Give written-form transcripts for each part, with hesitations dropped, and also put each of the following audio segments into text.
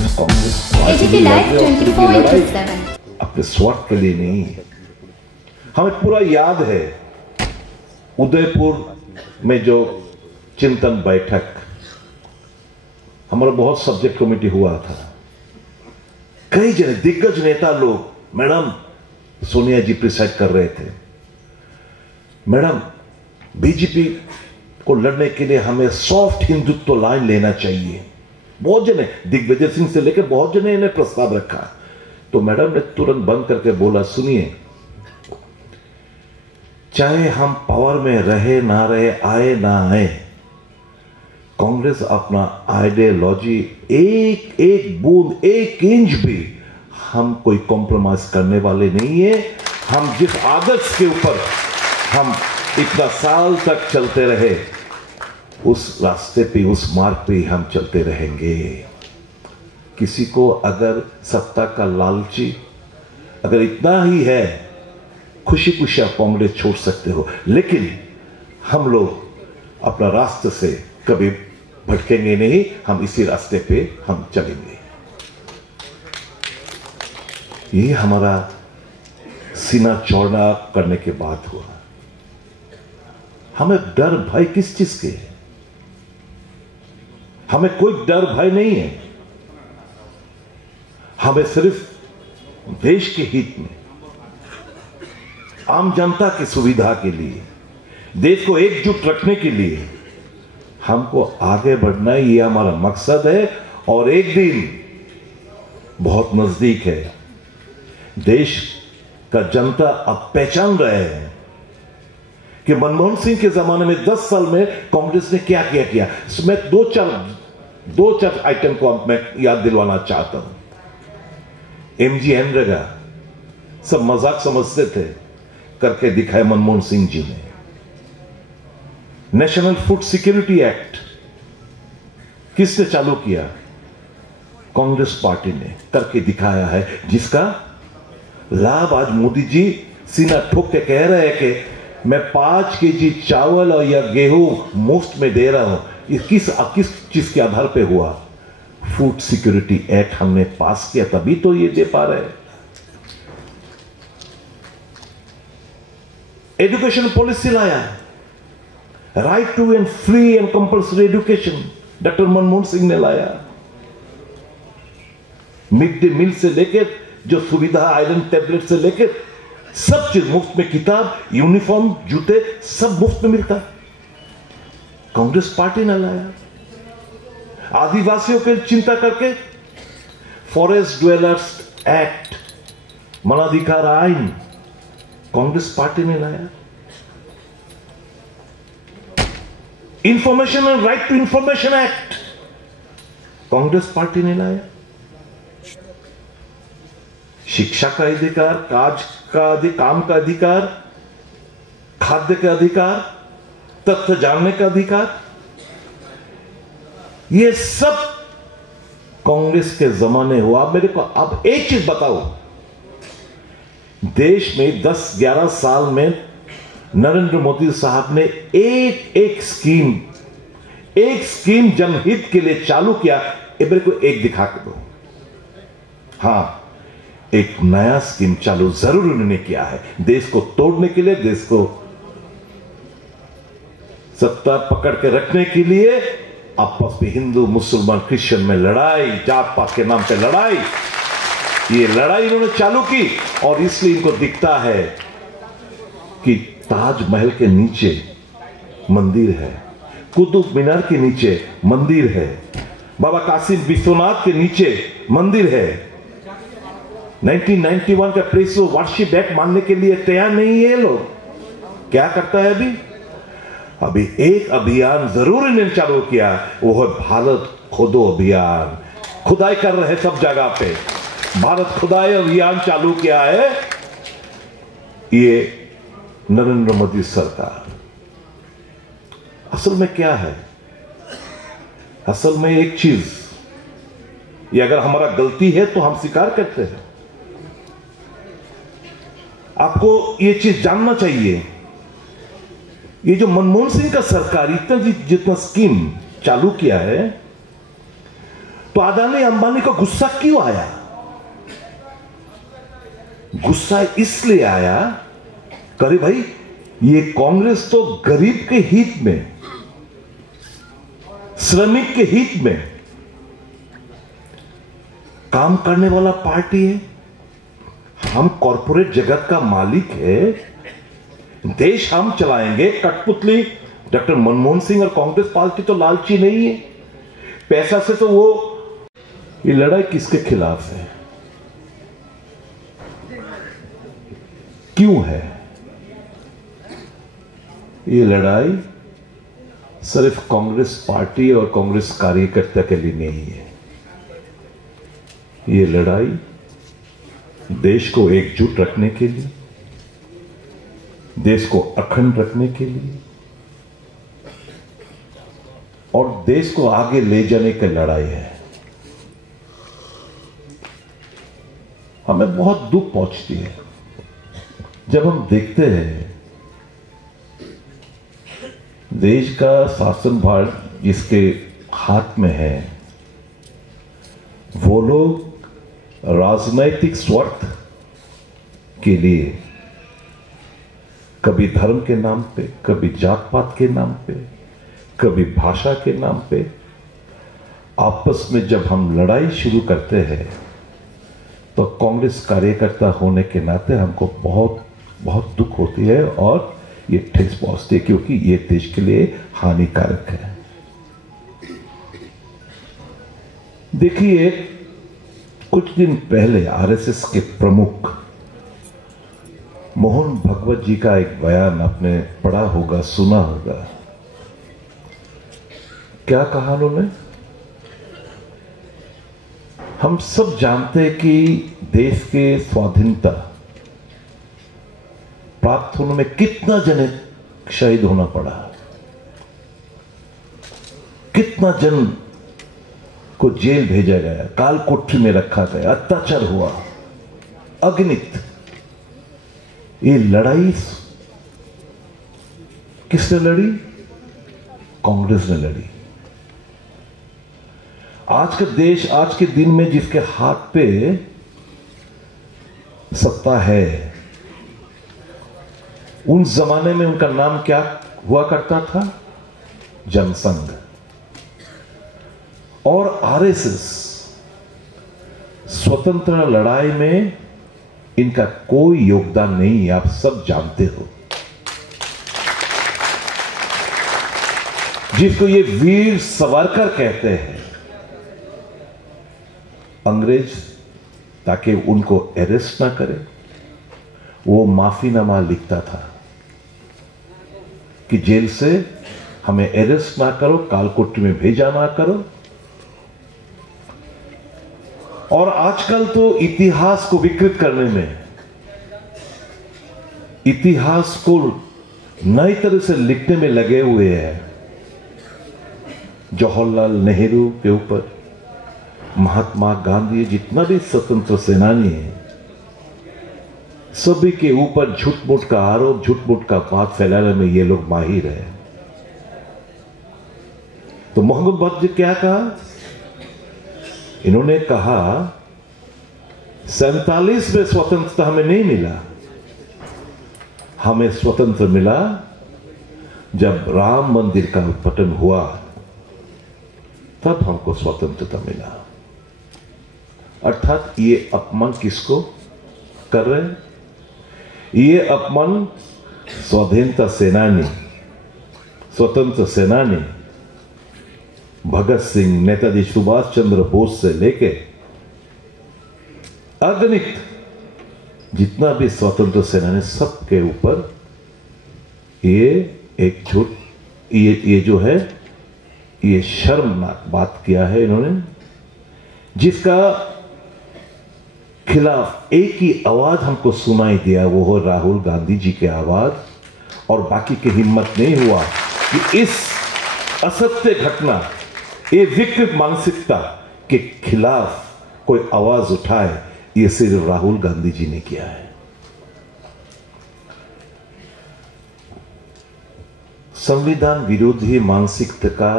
सिर्फ कांग्रेस अपने स्वार्थ के लिए नहीं है। हमें पूरा याद है उदयपुर में जो चिंतन बैठक, हमारा बहुत सब्जेक्ट कमेटी हुआ था, कई जने दिग्गज नेता लोग, मैडम सोनिया जी प्रिसाइड कर रहे थे, मैडम बीजेपी को लड़ने के लिए हमें सॉफ्ट हिंदुत्व लाइन लेना चाहिए। बहुत जने, दिग्विजय सिंह से लेकर बहुत जने ने प्रस्ताव रखा, तो मैडम ने तुरंत बंद करके बोला, सुनिए, चाहे हम पावर में रहे ना रहे, आए ना आए, कांग्रेस अपना आइडियोलॉजी एक एक बूंद, एक इंच भी हम कोई कॉम्प्रोमाइज करने वाले नहीं है। हम जिस आदर्श के ऊपर हम इतना साल तक चलते रहे, उस रास्ते पे, उस मार्ग पे हम चलते रहेंगे। किसी को अगर सत्ता का लालची अगर इतना ही है, खुशी खुशी आप कांग्रेस छोड़ सकते हो, लेकिन हम लोग अपना रास्ते से कभी भटकेंगे नहीं, हम इसी रास्ते पे हम चलेंगे। ये हमारा सीना चौड़ा करने के बाद हुआ। हमें डर भय किस चीज के है? हमें कोई डर भय नहीं है। हमें सिर्फ देश के हित में, आम जनता की सुविधा के लिए, देश को एकजुट रखने के लिए हमको आगे बढ़ना है, ये हमारा मकसद है। और एक दिन बहुत नजदीक है, देश का जनता अब पहचान रहे हैं कि मनमोहन सिंह के जमाने में 10 साल में कांग्रेस ने क्या किया। मैं दो चार आइटम को अब मैं याद दिलवाना चाहता हूं। एमजी एनरेगा सब मजाक समझते थे, करके दिखाए मनमोहन सिंह जी ने। नेशनल फूड सिक्योरिटी एक्ट किसने चालू किया? कांग्रेस पार्टी ने करके दिखाया है, जिसका लाभ आज मोदी जी सीना ठोक के कह रहे हैं कि मैं 5 केजी चावल और या गेहूं मुफ्त में दे रहा हूं। ये किस चीज के आधार पे हुआ? फूड सिक्योरिटी एक्ट हमने पास किया, तभी तो ये दे पा रहे हैं। एजुकेशन पॉलिसी लाया, right to and free and compulsory education doctor Manmohan Singh ने लाया। मिड डे मील से लेकर जो सुविधा, आयरन टैबलेट से लेकर सब चीज मुफ्त में, किताब, यूनिफॉर्म, जूते सब मुफ्त में मिलता है। कांग्रेस पार्टी ने लाया। आदिवासियों की चिंता करके फॉरेस्ट ड्वेलर्स एक्ट, वनाधिकार आइन कांग्रेस पार्टी ने लाया। Information and right to information act Congress party ने लाया। शिक्षा का अधिकार, काम का अधिकार, खाद्य का अधिकार, तथ्य जानने का अधिकार, ये सब कांग्रेस के जमाने हुआ। मेरे को अब एक चीज बताओ, देश में 10-11 साल में नरेंद्र मोदी साहब ने एक स्कीम जनहित के लिए चालू किया। मेरे को एक दिखा के दो। हां, एक नया स्कीम चालू जरूर उन्होंने किया है, देश को तोड़ने के लिए, देश को सत्ता पकड़ के रखने के लिए, आपस में हिंदू मुसलमान क्रिश्चियन में लड़ाई, जात पात के नाम पे लड़ाई, ये लड़ाई इन्होंने चालू की। और इसलिए इनको दिखता है कि ताजमहल के नीचे मंदिर है, कुतुब मीनार के नीचे मंदिर है, बाबा काशी विश्वनाथ के नीचे मंदिर है। 1991 का प्रेस वार्षिक एक्ट मानने के लिए तैयार नहीं है लोग। क्या करता है अभी एक अभियान जरूर इन्होंने चालू किया, वो है भारत खोदो अभियान। खुदाई कर रहे हैं सब जगह पे, भारत खुदाई अभियान चालू किया है ये नरेंद्र मोदी सरकार। असल में क्या है? असल में एक चीज, ये अगर हमारा गलती है तो हम स्वीकार करते हैं। आपको ये चीज जानना चाहिए, ये जो मनमोहन सिंह का सरकार इतना जितना स्कीम चालू किया है, तो अदानी अंबानी को गुस्सा क्यों आया? गुस्सा इसलिए आया, करे भाई ये कांग्रेस तो गरीब के हित में, श्रमिक के हित में काम करने वाला पार्टी है। हम कॉरपोरेट जगत का मालिक है, देश हम चलाएंगे। कठपुतली डॉक्टर मनमोहन सिंह और कांग्रेस पार्टी तो लालची नहीं है, पैसा से तो वो। ये लड़ाई किसके खिलाफ है, क्यों है? ये लड़ाई सिर्फ कांग्रेस पार्टी और कांग्रेस कार्यकर्ता के लिए नहीं है। ये लड़ाई देश को एकजुट रखने के लिए, देश को अखंड रखने के लिए और देश को आगे ले जाने की लड़ाई है। हमें बहुत दुख पहुंचती है जब हम देखते हैं देश का शासन भार जिसके हाथ में है, वो लोग राजनैतिक स्वार्थ के लिए कभी धर्म के नाम पे, कभी जात पात के नाम पे, कभी भाषा के नाम पे आपस में जब हम लड़ाई शुरू करते हैं तो कांग्रेस कार्यकर्ता होने के नाते हमको बहुत बहुत दुख होती है और ये ठेस पहुंचती है, क्योंकि ये देश के लिए हानिकारक है। देखिए, कुछ दिन पहले आरएसएस के प्रमुख मोहन भगवत जी का एक बयान आपने पढ़ा होगा, सुना होगा। क्या कहा उन्होंने? हम सब जानते हैं कि देश के स्वाधीनता प्राप्त होने में कितना जन शहीद होना पड़ा, कितना जन को जेल भेजा गया, काल कोठरी में रखा गया, अत्याचार हुआ, अगणित। ये लड़ाई किसने लड़ी? कांग्रेस ने लड़ी। आज का देश, आज के दिन में जिसके हाथ पे सत्ता है, उन जमाने में उनका नाम क्या हुआ करता था? जनसंघ। और आरएसएस स्वतंत्र लड़ाई में इनका कोई योगदान नहीं है, आप सब जानते हो। जिसको ये वीर सावरकर कहते हैं, अंग्रेज ताकि उनको अरेस्ट ना करे, वो माफीनामा लिखता था कि जेल से हमें अरेस्ट ना करो, कालकोठरी में भेजा ना करो। और आजकल तो इतिहास को विकृत करने में, इतिहास को नई तरह से लिखने में लगे हुए हैं। जवाहरलाल नेहरू के ऊपर, महात्मा गांधी, जितना भी स्वतंत्र सेनानी है, सभी के ऊपर झूठ मूठ का आरोप, झूठ मूठ का बात फैलाने में ये लोग माहिर है। तो मोहम्मद बख्श जी क्या कहा? इन्होंने कहा 47 में स्वतंत्रता हमें नहीं मिला, हमें स्वतंत्र मिला जब राम मंदिर का उद्घाटन हुआ, तब हमको स्वतंत्रता मिला। अर्थात ये अपमान किसको कर रहे हैं? ये अपमान स्वाधीनता सेनानी, स्वतंत्र सेनानी भगत सिंह, नेताजी सुभाष चंद्र बोस से लेके अगणित जितना भी स्वतंत्र सेनानी, सबके ऊपर ये एक झूठ, ये जो है, ये शर्मनाक बात किया है इन्होंने, जिसका खिलाफ एक ही आवाज हमको सुनाई दिया, वो हो राहुल गांधी जी की आवाज। और बाकी की हिम्मत नहीं हुआ कि इस असत्य घटना, ये विकृत मानसिकता के खिलाफ कोई आवाज उठाए। ये सिर्फ राहुल गांधी जी ने किया है। संविधान विरोधी मानसिकता का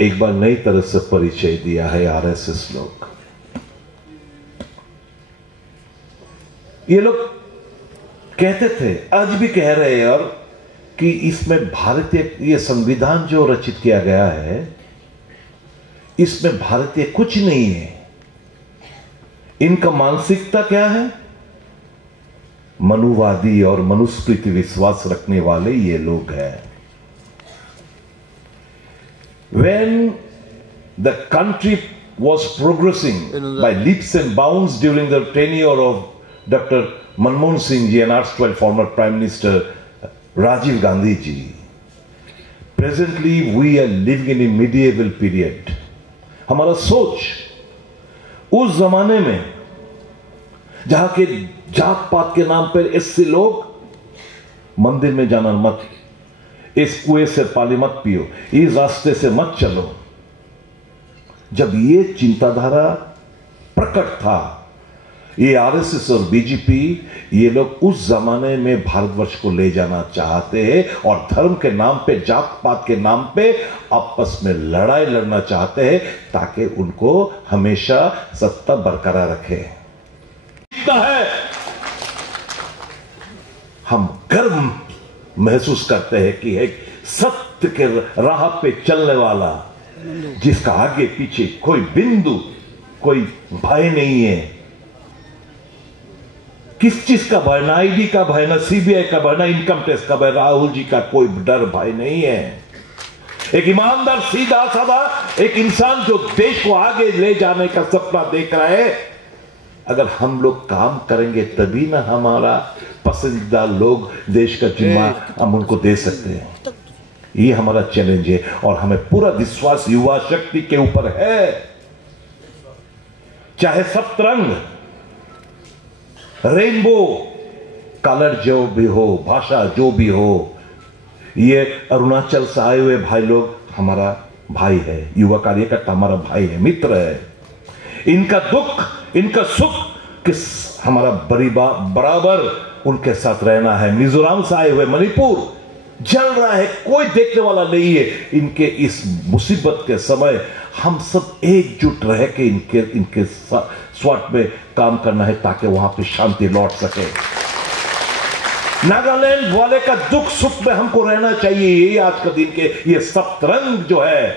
एक बार नई तरह से परिचय दिया है आरएसएस लोग। ये लोग कहते थे, आज भी कह रहे हैं, और कि इसमें भारतीय ये संविधान जो रचित किया गया है इसमें भारतीय कुछ नहीं है। इनका मानसिकता क्या है? मनुवादी और मनुस्मृति विश्वास रखने वाले ये लोग हैं। When the country was progressing by leaps and bounds during the tenure of Dr. Manmohan Singh ji and erstwhile former Prime Minister Rajiv Gandhi ji, presently we are living in a medieval period. हमारा सोच उस जमाने में जहां के जात पात के नाम पर इससे लोग मंदिर में जाना मत, इस कुएं से पानी मत पियो, इस रास्ते से मत चलो। जब ये चिंताधारा प्रकट था, ये आरएसएस और बीजेपी ये लोग उस जमाने में भारतवर्ष को ले जाना चाहते हैं और धर्म के नाम पे, जात पात के नाम पे आपस में लड़ाई लड़ना चाहते हैं ताकि उनको हमेशा सत्ता बरकरार रखे। है हम गर्व महसूस करते हैं कि एक सत्य के राह पे चलने वाला, जिसका आगे पीछे कोई बिंदु, कोई भय नहीं है। किस चीज का भय? ना ईडी का भय, ना सीबीआई का भय, ना इनकम टैक्स का भय। राहुल जी का कोई डर भय नहीं है। एक ईमानदार, सीधा साधा एक इंसान जो देश को आगे ले जाने का सपना देख रहा है। अगर हम लोग काम करेंगे तभी ना हमारा पसंदीदा लोग देश का जिम्मा हम उनको दे सकते हैं। ये हमारा चैलेंज है और हमें पूरा विश्वास युवा शक्ति के ऊपर है। चाहे सप्तरंग, रेनबो कलर जो भी हो, भाषा जो भी हो, ये अरुणाचल से आए हुए भाई लोग हमारा भाई है, युवा कार्यकर्ता हमारा भाई है, मित्र है। इनका दुख, इनका सुख किस हमारा बराबर उनके साथ रहना है। मिजोरम से आए हुए, मणिपुर जल रहा है, कोई देखने वाला नहीं है। इनके इस मुसीबत के समय हम सब एकजुट रह के इनके स्वार्थ में काम करना है ताकि वहां पे शांति लौट सके। नागालैंड वाले का दुख सुख में हमको रहना चाहिए। ये आज का दिन के ये सप्तरंग जो है,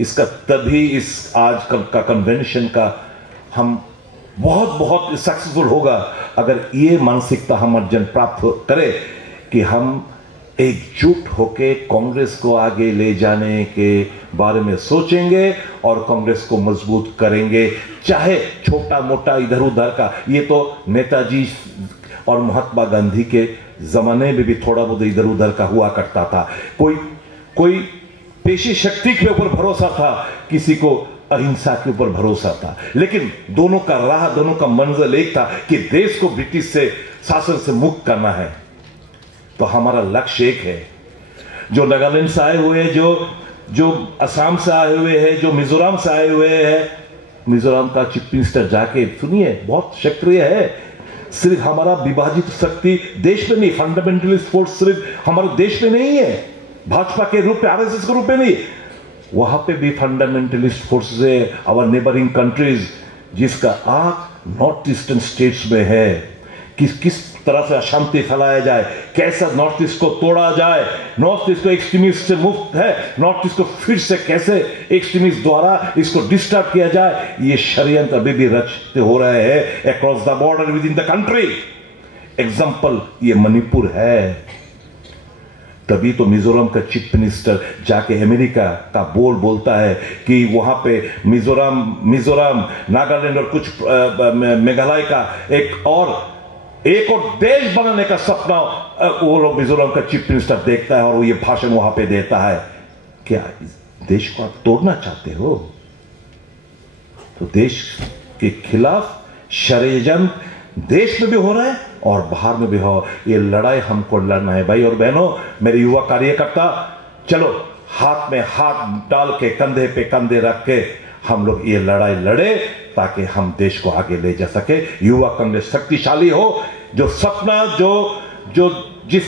इसका तभी इस आज कल का कन्वेंशन का हम बहुत सक्सेसफुल होगा अगर ये मानसिकता हम अर्जन प्राप्त करे कि हम एकजुट होके कांग्रेस को आगे ले जाने के बारे में सोचेंगे और कांग्रेस को मजबूत करेंगे। चाहे छोटा मोटा इधर उधर का, ये तो नेताजी और महात्मा गांधी के जमाने में भी थोड़ा बहुत इधर उधर का हुआ करता था। कोई पेशी शक्ति के ऊपर भरोसा था, किसी को अहिंसा के ऊपर भरोसा था, लेकिन दोनों का राह, दोनों का मंजिल एक था कि देश को ब्रिटिश से शासन से मुक्त करना है। तो हमारा लक्ष्य एक है। जो नागालैंड से आए हुए हैं, जो असम से आए हुए हैं, जो मिजोरम से आए हुए हैं, मिजोरम का चीफ मिनिस्टर जाके सुनिए, बहुत सक्रिय है। सिर्फ हमारा विभाजित शक्ति देश में नहीं, फंडामेंटलिस्ट फोर्स सिर्फ हमारे देश में नहीं है, भाजपा के रूप में, आरएसएस के रूप में नहीं, वहां पे भी फंडामेंटलिस्ट फोर्सेस है, आवर नेबरिंग कंट्रीज, जिसका आग नॉर्थ ईस्टर्न स्टेट्स में है। किस तरह से अशांति फैलाया जाए, कैसा नॉर्थ ईस्ट को तोड़ा जाए, नॉर्थ ईस्ट को एक्सट्रीमिस्ट से मुक्त है, नॉर्थ ईस्ट को फिर से कैसे एक्सट्रीमिस्ट द्वारा इसको डिस्टर्ब किया जाए, ये षड्यंत्र अभी भी रचते हो रहे हैं across the border with in the country. Example ये मणिपुर है। तभी तो मिजोरम का चीफ मिनिस्टर जाके अमेरिका का बोलता है कि वहां पे मिजोरम, नागालैंड और कुछ मेघालय का एक और देश बनाने का सपना वो लोग मिजोरम का चीफ मिनिस्टर देखता है और वो ये भाषण वहां पे देता है। क्या देश को आप तोड़ना चाहते हो? तो देश के खिलाफ षड्यंत्र देश में भी हो रहा है और बाहर में भी हो। ये लड़ाई हमको लड़ना है भाई और बहनों, मेरे युवा कार्यकर्ता, चलो हाथ में हाथ डाल के, कंधे पे कंधे रख के हम लोग ये लड़ाई लड़े ताकि हम देश को आगे ले जा सके। युवा कांग्रेस शक्तिशाली हो, जो सपना जो जिस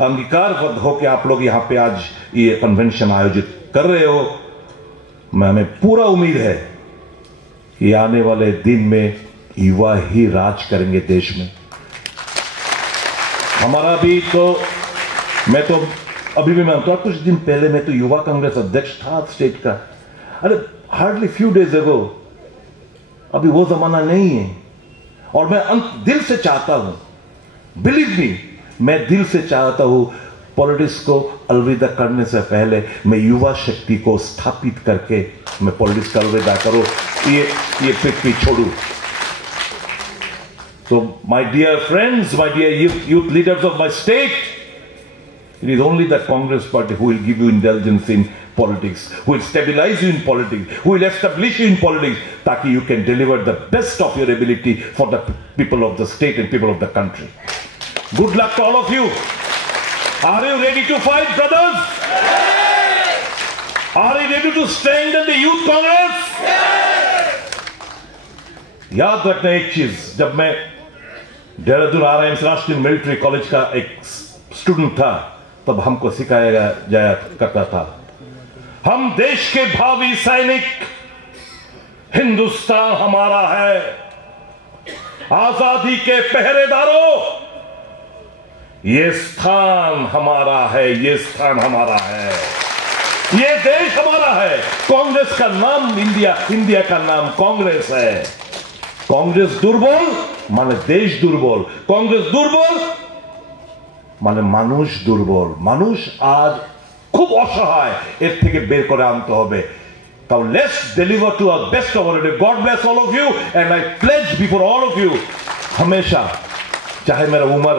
अंगीकारबद्ध हो के आप लोग यहाँ पे आज ये कन्वेंशन आयोजित कर रहे हो, हमें पूरा उम्मीद है कि आने वाले दिन में युवा ही राज करेंगे देश में। हमारा भी तो, मैं तो अभी भी मानता हूं, कुछ दिन पहले मैं तो युवा कांग्रेस अध्यक्ष था स्टेट का। अरे हार्डली फ्यू डेज अगो, अभी वो जमाना नहीं है। और मैं दिल से चाहता हूं, बिलीव मी, मैं दिल से चाहता हूं पॉलिटिक्स को अलविदा करने से पहले मैं युवा शक्ति को स्थापित करके मैं पॉलिटिक्स का अलविदा करूं, ये पृथ्वी छोड़ू। So my dear friends, my dear youth leaders of my state, it is only the Congress party who will give you indulgence in politics, who will stabilize you in politics, who will establish you in politics, ताकि you can deliver the best of your ability for the people of the state and people of the country. Good luck to all of you. Are you ready to fight, brothers? Are you ready to strengthen the youth Congress? याद रखना एक चीज, जब मैं Dehradun RIMS international military college का एक student था, तब हमको सिखाया जाया करता था, हम देश के भावी सैनिक, हिंदुस्तान हमारा है, आजादी के पहरेदारों, ये स्थान हमारा है, ये स्थान हमारा है, ये देश हमारा है। कांग्रेस का नाम इंडिया का नाम कांग्रेस है। कांग्रेस दुर्बल माने देश दुर्बल, कांग्रेस दुर्बल মানে মানুষ দুর্বল। মানুষ আজ খুব অসহায়, এর থেকে বের করে আনতে হবে। তাও let's deliver to our best of all. God bless all of you and I pledge before all of you, हमेशा, चाहे मेरा उम्र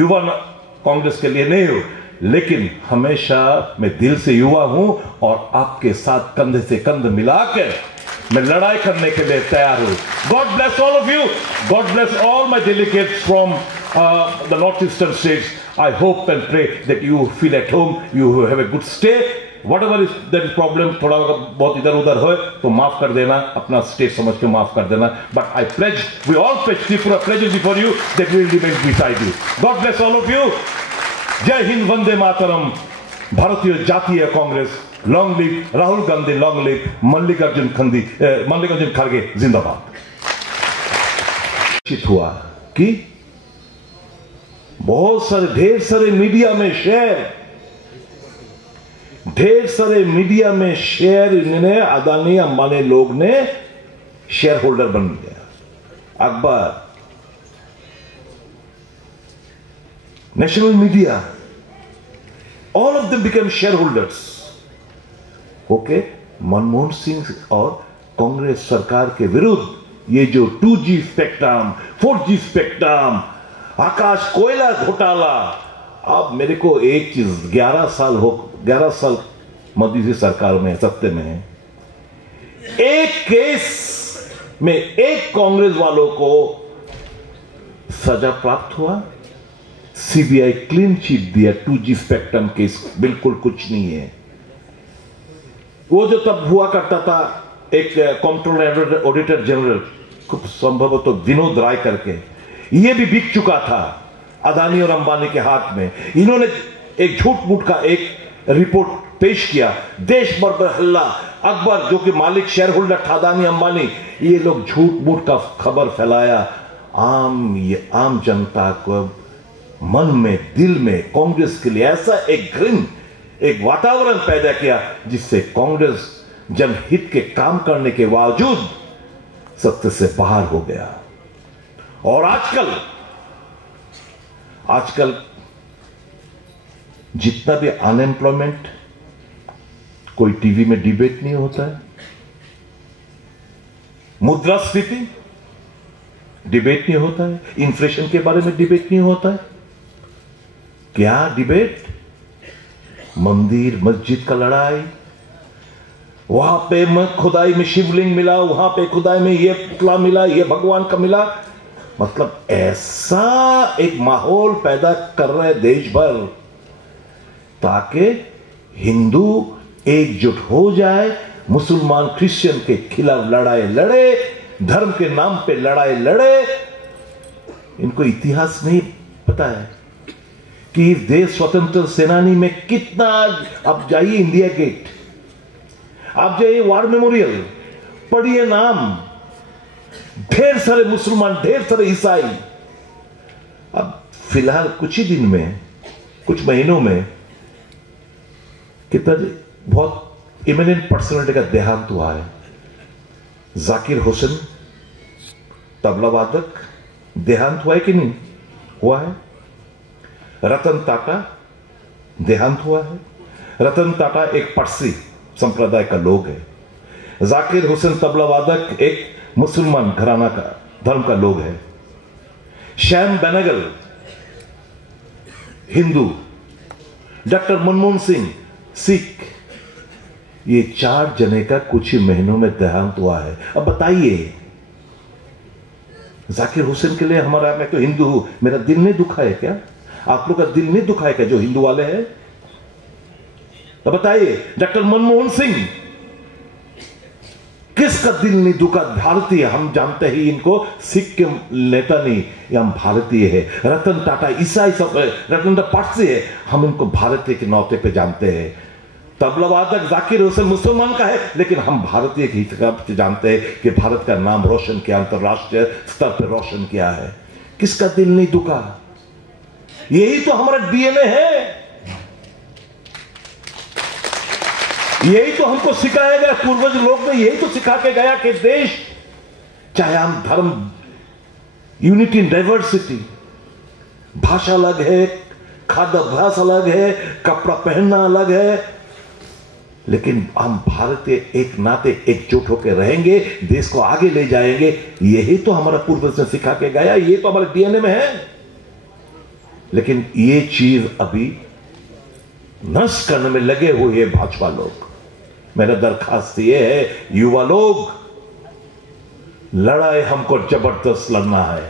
युवा कांग्रेस के लिए नहीं हो, लेकिन हमेशा मैं दिल से युवा हूं और आपके साथ कंधे से कंध मिलाकर मैं लड़ाई करने के लिए तैयार हूं। God bless all of you, God bless all my delegates from the northeastern states. I hope and pray that you feel at home, you have a good stay. Whatever is that is problem, थोड़ा बहुत इधर उधर हो तो माफ कर देना, अपना स्टेट समझ के माफ कर देना। But I pledge, we all pledge, Tripura pledges before you that we will remain beside you. God bless all of you. जय हिंद, वंदे मातरम, भारतीय जातीय Congress, long live Rahul Gandhi, long live Mallikarjun खड़गे, जिंदाबाद। हुआ कि बहुत सारे, ढेर सारे मीडिया में शेयर इन्होंने अदानी अंबानी लोग ने शेयर होल्डर बन गया। अखबार, national media, all of them become share holders. Okay, Manmohan Singh और कांग्रेस सरकार के विरुद्ध ये जो 2G स्पेक्ट्रम, 4G स्पेक्ट्रम, आकाश कोयला घोटाला, अब मेरे को एक चीज, 11 साल मोदी जी सरकार में सत्ते में है, एक केस में एक कांग्रेस वालों को सजा प्राप्त हुआ, सीबीआई क्लीन चिट दिया। 2G स्पेक्ट्रम केस बिल्कुल कुछ नहीं है। वो जो तब हुआ करता था, एक कंट्रोलर ऑडिटर जनरल, खूब संभवतः विनोद राय करके, ये भी बिक चुका था अदानी और अंबानी के हाथ में। इन्होंने एक झूठ मूठ का एक रिपोर्ट पेश किया, देश भर में हल्ला। अकबर जो कि मालिक शेयर होल्डर था अदानी अंबानी, ये लोग झूठ मूठ का खबर फैलाया। आम जनता को मन में, दिल में कांग्रेस के लिए ऐसा एक घृण, एक वातावरण पैदा किया जिससे कांग्रेस जनहित के काम करने के बावजूद सत्य से बाहर हो गया। और आजकल जितना भी अनएम्प्लॉयमेंट, कोई टीवी में डिबेट नहीं होता है। मुद्रास्फीति डिबेट नहीं होता है, इन्फ्लेशन के बारे में डिबेट नहीं होता है। क्या डिबेट? मंदिर मस्जिद का लड़ाई, वहां पे खुदाई में शिवलिंग मिला, वहां पे खुदाई में ये पुतला मिला, ये भगवान का मिला। मतलब ऐसा एक माहौल पैदा कर रहे देश भर ताकि हिंदू एकजुट हो जाए, मुसलमान क्रिश्चियन के खिलाफ लड़ाई लड़े, धर्म के नाम पे लड़ाई लड़े। इनको इतिहास नहीं पता है कि इस देश स्वतंत्र सेनानी में कितना, अब जाइए इंडिया गेट, आप जाइए वार मेमोरियल, पढ़िए नाम, ढेर सारे मुसलमान, ढेर सारे ईसाई। अब फिलहाल कुछ ही दिन में, कुछ महीनों में कितना बहुत इमिनेंट पर्सनालिटी का देहांत हुआ है। जाकिर हुसैन तबला वादक, देहांत हुआ है कि नहीं हुआ है। रतन टाटा देहांत हुआ है। रतन टाटा एक पारसी संप्रदाय का लोग है। जाकिर हुसैन तबला वादक एक मुसलमान घराना का धर्म का लोग है। श्याम बेनेगल हिंदू, डॉक्टर मनमोहन सिंह सिख। ये 4 जने का कुछ ही महीनों में देहांत हुआ है। अब बताइए, जाकिर हुसैन के लिए हमारा, मैं तो हिंदू हूं, मेरा दिल नहीं दुखा है क्या? आप लोग का दिल नहीं दुखा है क्या जो हिंदू वाले हैं? तो बताइए, डॉक्टर मनमोहन सिंह, किसका दिल नहीं दुखा? भारतीय, हम जानते ही इनको सिख के नेता नहीं, हम भारतीय है। रतन टाटा ईसाई, सब रतन टाटा पारसी है, हम इनको भारतीय के नाते पे जानते हैं। तबला वादक जाकिर हुसैन मुसलमान का है, लेकिन हम भारतीय के हिसाब से जानते हैं कि भारत का नाम रोशन किया, अंतरराष्ट्रीय स्तर पर रोशन किया है। किसका दिल नहीं दुखा? यही तो हमारा डीएनए है, यही तो हमको सिखाया गया। पूर्वज लोग ने यही तो सिखा के गया कि देश, चाहे हम धर्म, यूनिटी इन डाइवर्सिटी, भाषा अलग है, खाद्याभ्यास अलग है, कपड़ा पहनना अलग है, लेकिन हम भारतीय एक नाते एकजुट होकर रहेंगे, देश को आगे ले जाएंगे। यही तो हमारा पूर्वज ने सिखा के गया, ये तो हमारे डीएनए में है। लेकिन ये चीज अभी नष्ट करने में लगे हुए हैं भाजपा लोग। मेरा दरखास्त ये है, युवा लोग, लड़ाई हमको जबरदस्त लड़ना है।